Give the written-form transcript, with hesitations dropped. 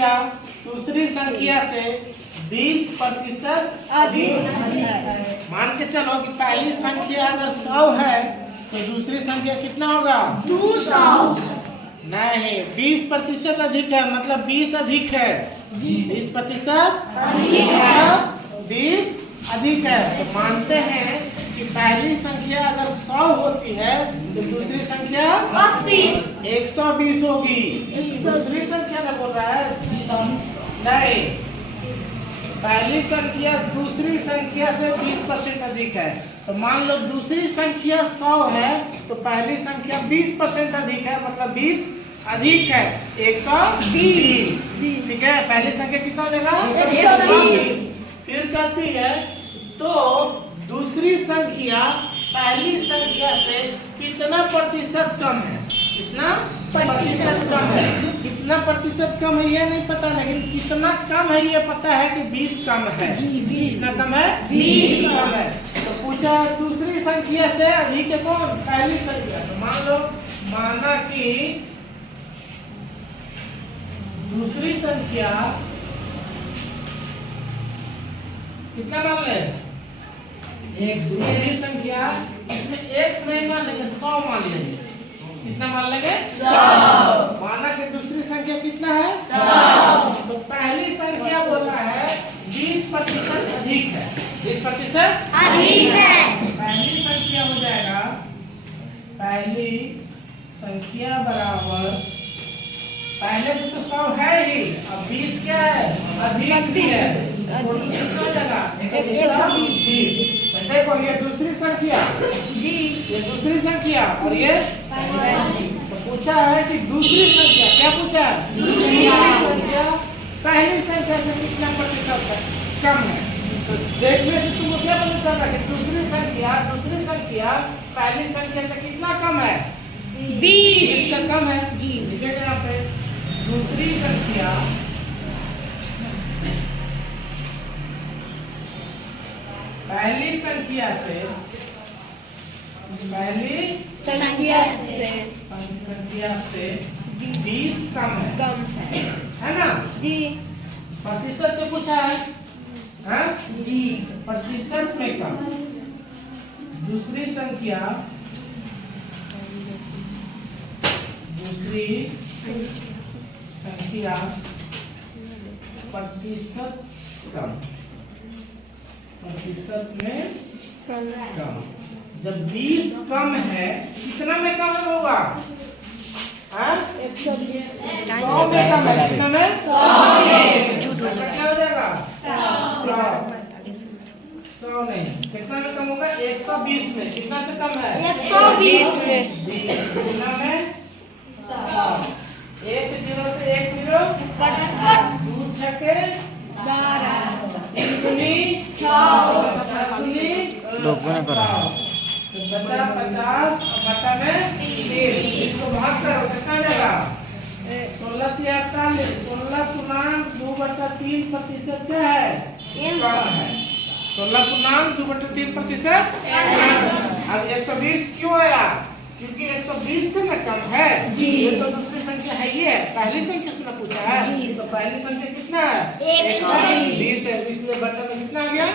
संख्या दूसरी संख्या से 20% अधिक है। मान के चलो कि पहली संख्या अगर 100 है तो दूसरी संख्या कितना होगा? 200। नहीं, 20% अधिक है, मतलब 20 अधिक है। 20% अधिक है। 20 अधिक है। तो मानते हैं कि पहली संख्या अगर 100 होती है तो दूसरी संख्या 80। 120 होगी। दूसरी संख्या ना बोल रहा है, नहीं, पहली संख्या दूसरी संख्या से 20% अधिक है। तो मान लो दूसरी संख्या 100 है तो पहली संख्या 20% अधिक है, मतलब 20 अधिक है 120। ठीक है, पहली संख्या कितना हो जाएगा? 120। फिर कहती है तो दूसरी संख्या पहली संख्या से कितना प्रतिशत कम है? कितना प्रतिशत कम है? कितना प्रतिशत कम है ये नहीं पता, लेकिन कितना कम है ये पता है कि 20 कम है। कितना कम है? 20 कम है। तो पूछा दूसरी संख्या से अधिक है कौन? पहली संख्या। तो मान लो, माना कि दूसरी संख्या कितना मान ले? दूसरी संख्या, इसमें 1 नहीं मान लेंगे, 100 मान लेंगे। कितना मान लेंगे? 100। माना कि दूसरी संख्या कितना है? 100। तो पहली संख्या बोला है 20% अधिक है। 20% अधिक है। पहली संख्या हो जाएगा, पहली संख्या बराबर, पहले से तो 100 है ही, अब 20 क्या है? अधिक है। टोटल कितना हो जाएगा? 120। देखो ये दूसरी संख्या, जी, ये दूसरी संख्या और ये तो पूछा है कि दूसरी संख्या, क्या पूछा है? दूसरी संख्या पहली संख्या से कितना प्रतिशत कम है। तो देखने से तुमको क्या पता चल रहा है कि दूसरी संख्या पहली संख्या से कितना कम है? 20 का कम है। जी। लिखेंगे यहाँ पे दूसरी संख्या पहली संख्या से 20 कम है ना? जी, प्रतिशत से पूछा है, हाँ? जी, प्रतिशत में कम। दूसरी संख्या प्रतिशत कम, प्रतिशत में कम। जब 20 कम है, कितना में कम होगा? 100 में कम है। कितना में? 100 में। क्या हो जाएगा? 100 नहीं, कितना में कम होगा? 120 में। कितना से कम है? 120 में। 20। कितना में? 1 0 से 1 0 2 छके 12 3 दूनी 6 50 दूनी 100। तो बचा 50 और बटा में 3। इसको भाग करो, कितना जाएगा? 16 3 48। 16.2/3% क्या है? कम है। 16.2/3%। अब 120 क्यों आया? क्योंकि 120 से ना कम है। ये तो दूसरी संख्या है, ये पहली संख्या से ना पूछा है। तो पहली संख्या कितना है? 120 है, इसलिए बटा में कितना आ गया?